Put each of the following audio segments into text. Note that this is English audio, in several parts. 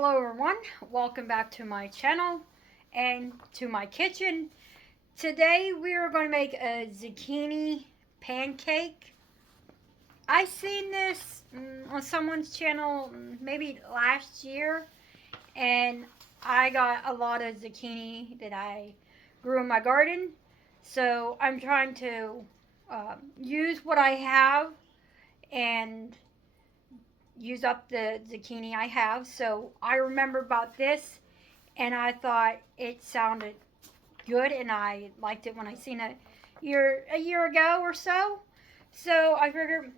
Hello everyone, welcome back to my channel and to my kitchen. Today we are going to make a zucchini pancake. I seen this on someone's channel maybe last year, and I got a lot of zucchini that I grew in my garden. So I'm trying to use what I have and use up the zucchini I have. So I remember about this, and I thought it sounded good, and I liked it when I seen it a year ago or so. So I figured,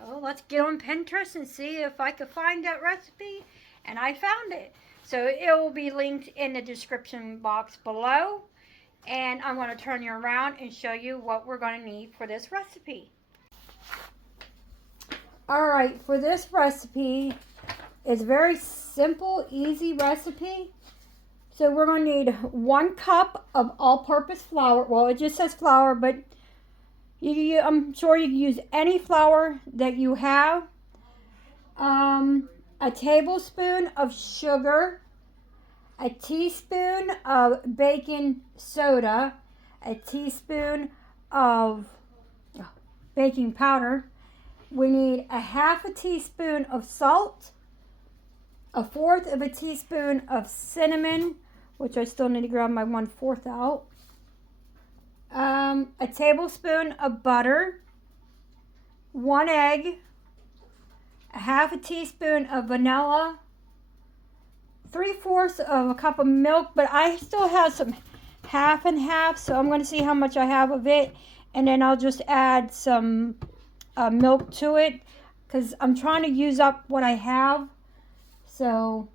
oh, let's get on Pinterest and see if I could find that recipe, and I found it. So it will be linked in the description box below, and I'm going to turn you around and show you what we're going to need for this recipe. Alright, for this recipe, it's a very simple, easy recipe. So we're going to need 1 cup of all-purpose flour. Well, it just says flour, but I'm sure you can use any flour that you have. A tablespoon of sugar, a teaspoon of baking soda, a teaspoon of baking powder. We need a half a teaspoon of salt, a fourth of a teaspoon of cinnamon, which I still need to grab my 1/4 out. A tablespoon of butter, 1 egg, a half a teaspoon of vanilla, 3/4 of a cup of milk, but I still have some half and half, so I'm going to see how much I have of it, and then I'll just add some milk to it, because I'm trying to use up what I have. So,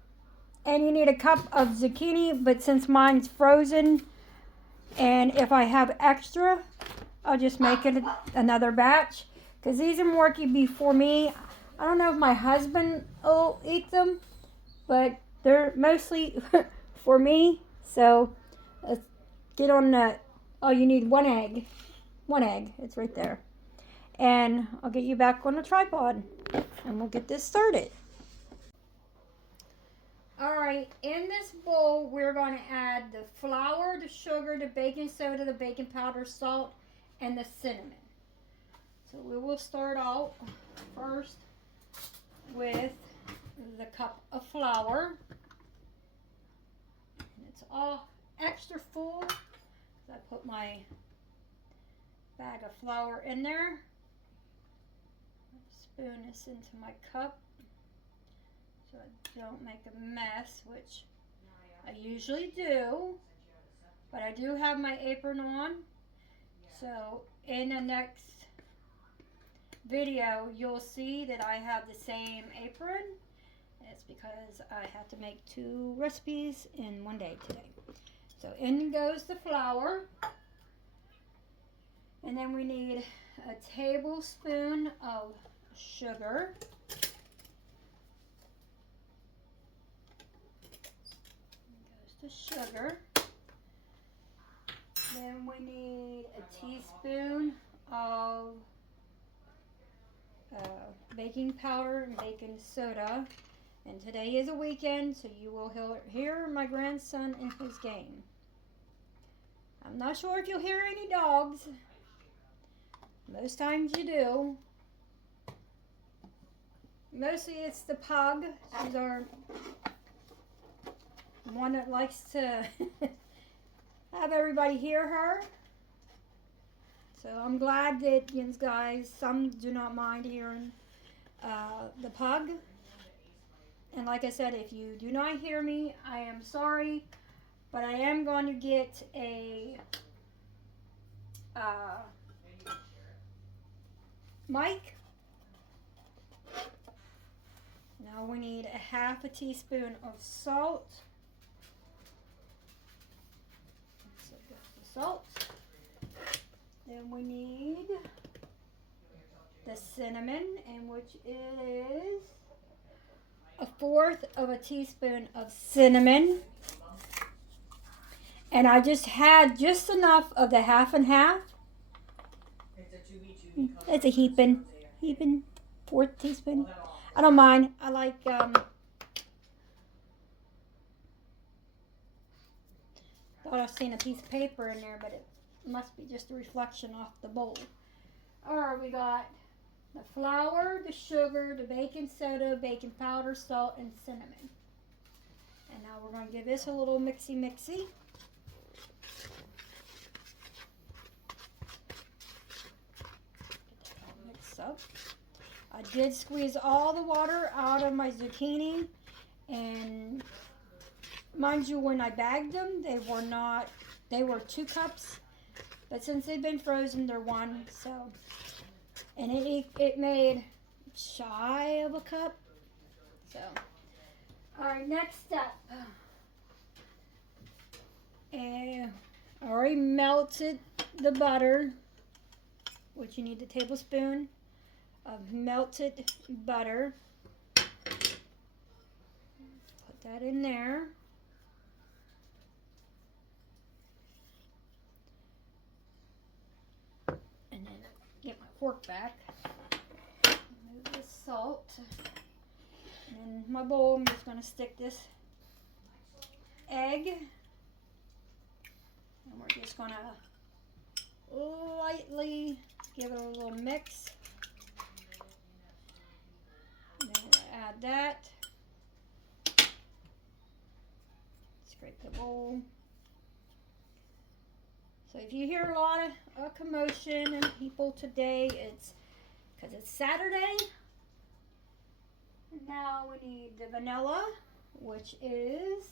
and you need a cup of zucchini, but since mine's frozen, and if I have extra, I'll just make it another batch, because these are more be for me. I don't know if my husband will eat them, but they're mostly for me. So let's get on that. Oh, you need 1 egg. 1 egg. It's right there. And I'll get you back on the tripod, and we'll get this started. Alright, in this bowl, we're going to add the flour, the sugar, the baking soda, the baking powder, salt, and the cinnamon. So we will start out first with the cup of flour. And it's all extra full. I put my bag of flour in there. Spoon this into my cup so I don't make a mess, which I usually do, but I do have my apron on. So in the next video you'll see that I have the same apron. It's because I have to make 2 recipes in one day today. So in goes the flour, and then we need a tablespoon of sugar, the sugar. Then we need a teaspoon of baking powder and baking soda. And today is a weekend, so you will hear my grandson in his game. I'm not sure if you'll hear any dogs. Most times you do. Mostly it's the pug. She's our one that likes to have everybody hear her. So I'm glad that you guys, some do not mind hearing the pug. And like I said, if you do not hear me, I am sorry, but I am going to get a mic. Now we need a half a teaspoon of salt. Salt. Then we need the cinnamon, in which it is a 1/4 of a teaspoon of cinnamon. And I just had just enough of the half and half. It's a heaping 1/4 teaspoon. I don't mind. I like Thought I seen a piece of paper in there, but it must be just a reflection off the bowl. Alright, we got the flour, the sugar, the baking soda, baking powder, salt, and cinnamon. And now we're going to give this a little mixy. Mix up. I did squeeze all the water out of my zucchini, and mind you, when I bagged them, they were 2 cups, but since they've been frozen, they're 1, so, and it made shy of a cup, so. Alright, next step. And I already melted the butter, which you need a tablespoon of melted butter. Put that in there. And then get my fork back. Move the salt. And in my bowl, I'm just going to stick this egg. And we're just going to lightly give it a little mix. And then we'll add that. Scrape the bowl. So if you hear a lot of commotion and people today, it's because it's Saturday. Now we need the vanilla, which is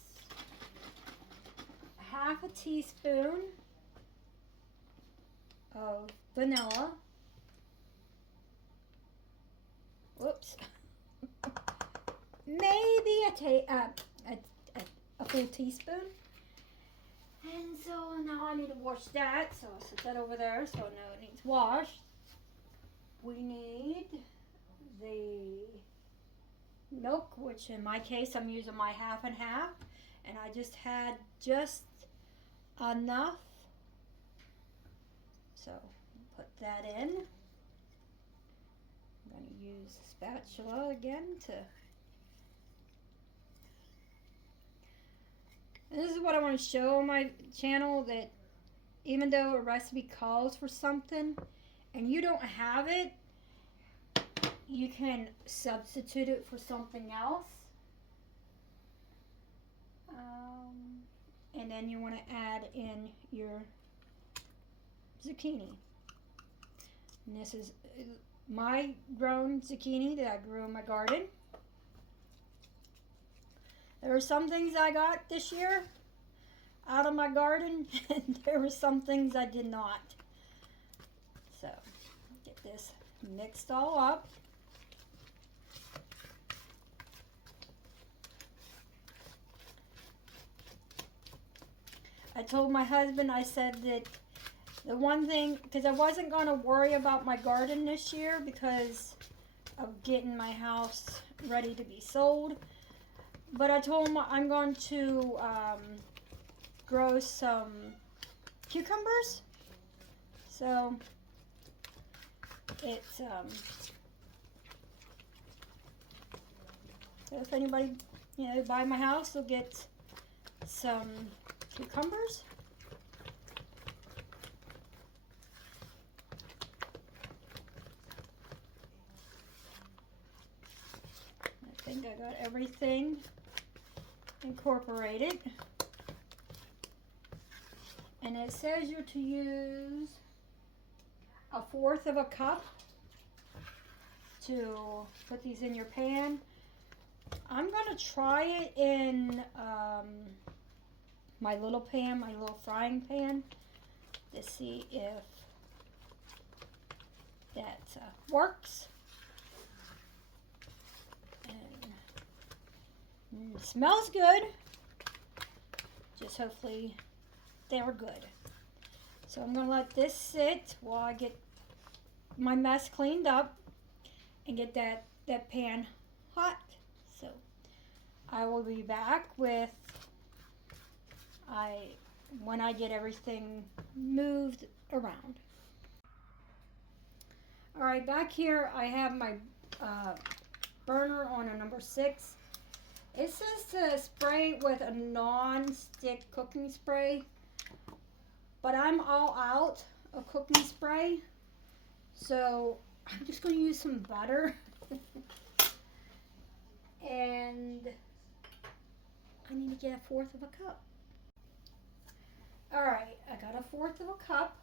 half a teaspoon of vanilla. Whoops. Maybe a full teaspoon. And so now I need to wash that, so I'll set that over there so I know it needs washed. We need the milk, which in my case I'm using my half and half, and I just had just enough, so put that in. I'm going to use a spatula again to, and this is what I want to show on my channel, that even though a recipe calls for something and you don't have it, you can substitute it for something else. And then you want to add in your zucchini. And this is my grown zucchini that I grew in my garden. There were some things I got this year out of my garden, and there were some things I did not. So, get this mixed all up. I told my husband, I said that the one thing, because I wasn't going to worry about my garden this year because of getting my house ready to be sold. But I told him I'm going to grow some cucumbers. So it's so if anybody buy my house, will get some cucumbers. I think I got everything incorporated. And it says you're to use 1/4 of a cup to put these in your pan. I'm going to try it in my little pan, my little frying pan, to see if that works. And it smells good. Just hopefully they're good. So I'm going to let this sit while I get my mess cleaned up and get that pan hot. So I will be back with when I get everything moved around. Alright, back here I have my burner on a number 6. It says to spray with a non-stick cooking spray. but I'm all out of cooking spray. So I'm just going to use some butter. And I need to get a fourth of a cup. Alright, I got a fourth of a cup.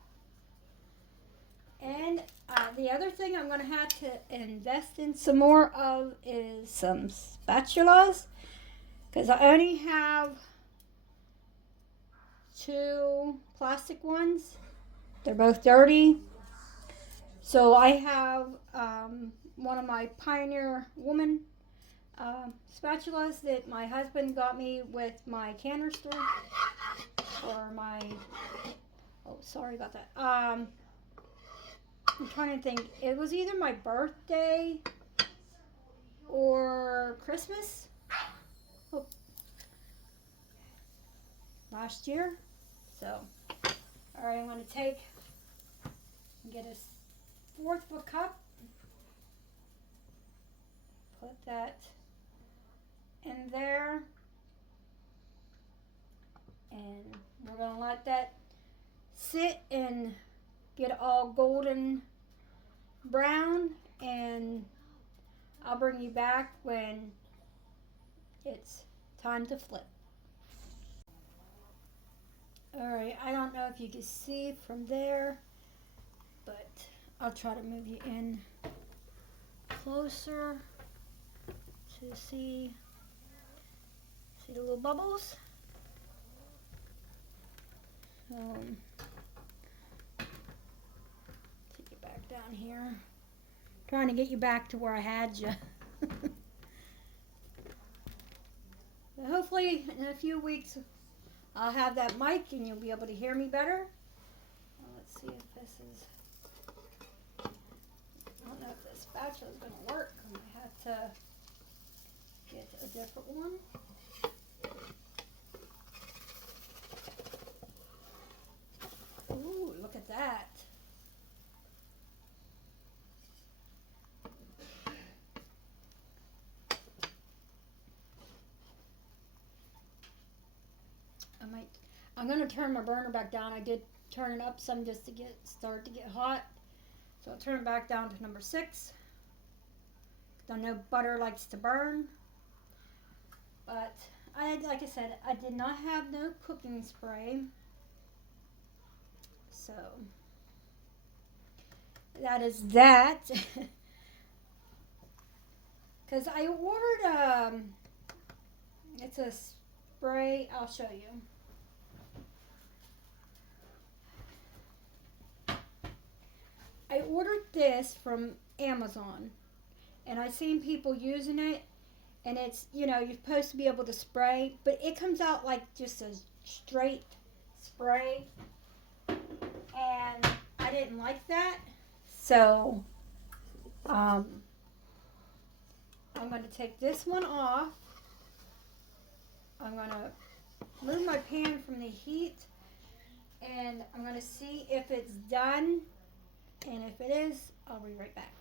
And the other thing I'm going to have to invest in some more of is some spatulas. Because I only have 2 plastic ones. They're both dirty. So I have one of my Pioneer Woman spatulas that my husband got me with my canner store. Or my... Oh, sorry about that. I'm trying to think. It was either my birthday or Christmas. Oh. Last year. So, alright, I'm going to take and get a fourth of a cup. Put that in there. And we're going to let that sit and get all golden brown, and I'll bring you back when it's time to flip. Alright, I don't know if you can see from there, but I'll try to move you in closer to see the little bubbles. Take you back down here. Trying to get you back to where I had you. Hopefully in a few weeks I'll have that mic and you'll be able to hear me better. Let's see if this is... I don't know if this spatula is going to work. I might have to get a different one. Ooh, look at that. I'm going to turn my burner back down. I did turn it up some just to start to get hot. So I'll turn it back down to number 6. I know butter likes to burn. But like I said, I did not have no cooking spray. So that is that. Because I ordered, it's a spray, I'll show you. I ordered this from Amazon, and I've seen people using it, and it's, you know, you're supposed to be able to spray, but it comes out like just a straight spray, and I didn't like that, so I'm going to take this one off. I'm going to remove my pan from the heat, and I'm going to see if it's done. And if it is, I'll be right back.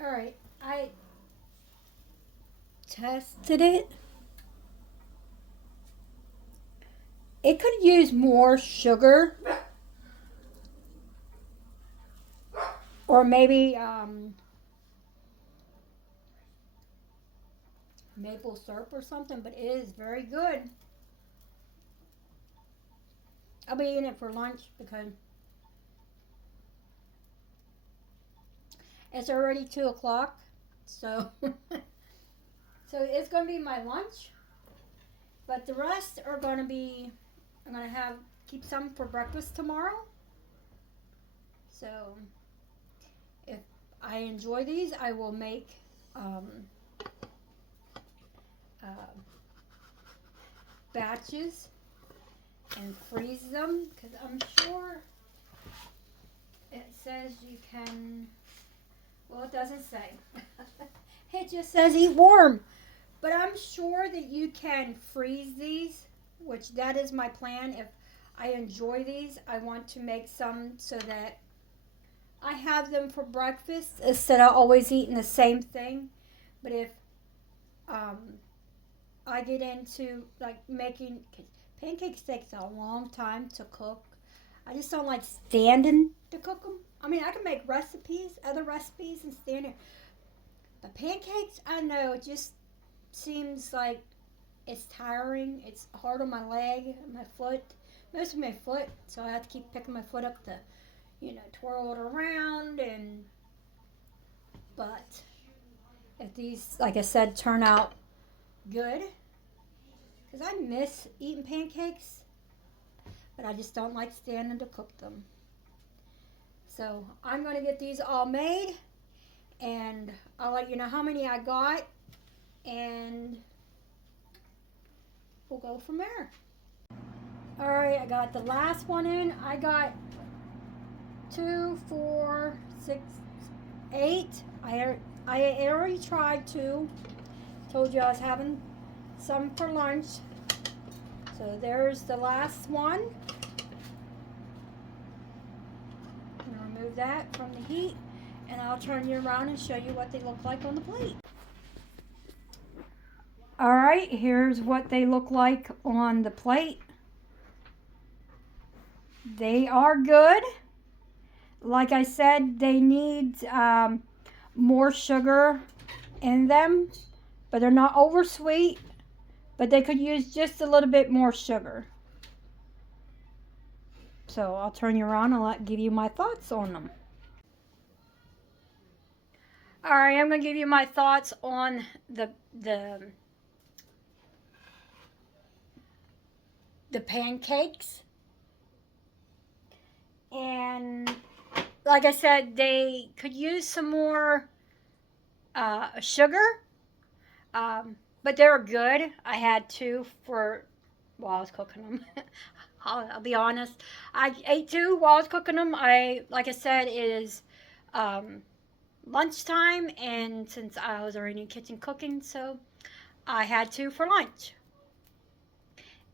Alright, I tested it. It could use more sugar. Or maybe maple syrup or something, but it is very good. I'll be eating it for lunch because it's already 2 o'clock, so so it's going to be my lunch, but the rest are going to be, I'm going to keep some for breakfast tomorrow. So if I enjoy these, I will make batches and freeze them, because I'm sure it says you can, well, it doesn't say. It just says eat warm. But I'm sure that you can freeze these, which that is my plan. If I enjoy these, I want to make some so that I have them for breakfast instead of always eating the same thing. But if I get into like making, Pancakes takes a long time to cook. I just don't like standing to cook them. I mean, I can make other recipes, and stand there. But pancakes, I know, it just seems like it's tiring. It's hard on my leg, my foot, mostly my foot. So I have to keep picking my foot up to, twirl it around. But if these, like I said, turn out good, because I miss eating pancakes, but I just don't like standing to cook them. So I'm going to get these all made, and I'll let you know how many I got, and we'll go from there. All right, I got the last one in. I got 2, 4, 6, 8. I already tried 2. Told you I was having some for lunch. So there's the last one. I'm going to remove that from the heat, and I'll turn you around and show you what they look like on the plate. All right, here's what they look like on the plate. They are good. Like I said, they need more sugar in them, but they're not over sweet, but they could use just a little bit more sugar. So I'll turn you around and give you my thoughts on them. All right, I'm going to give you my thoughts on the pancakes. And like I said, they could use some more sugar, but they were good. I had 2 while I was cooking them. I'll be honest. I ate 2 while I was cooking them. Like I said, it is lunchtime, and since I was already in the kitchen cooking, so I had 2 for lunch.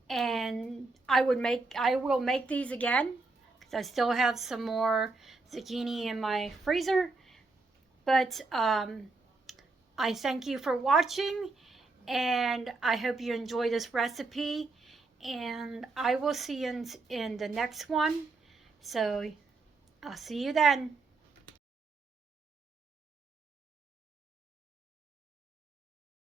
And I will make these again, because I still have some more zucchini in my freezer. But I thank you for watching, and I hope you enjoy this recipe, and I will see you in the next one. So I'll see you then.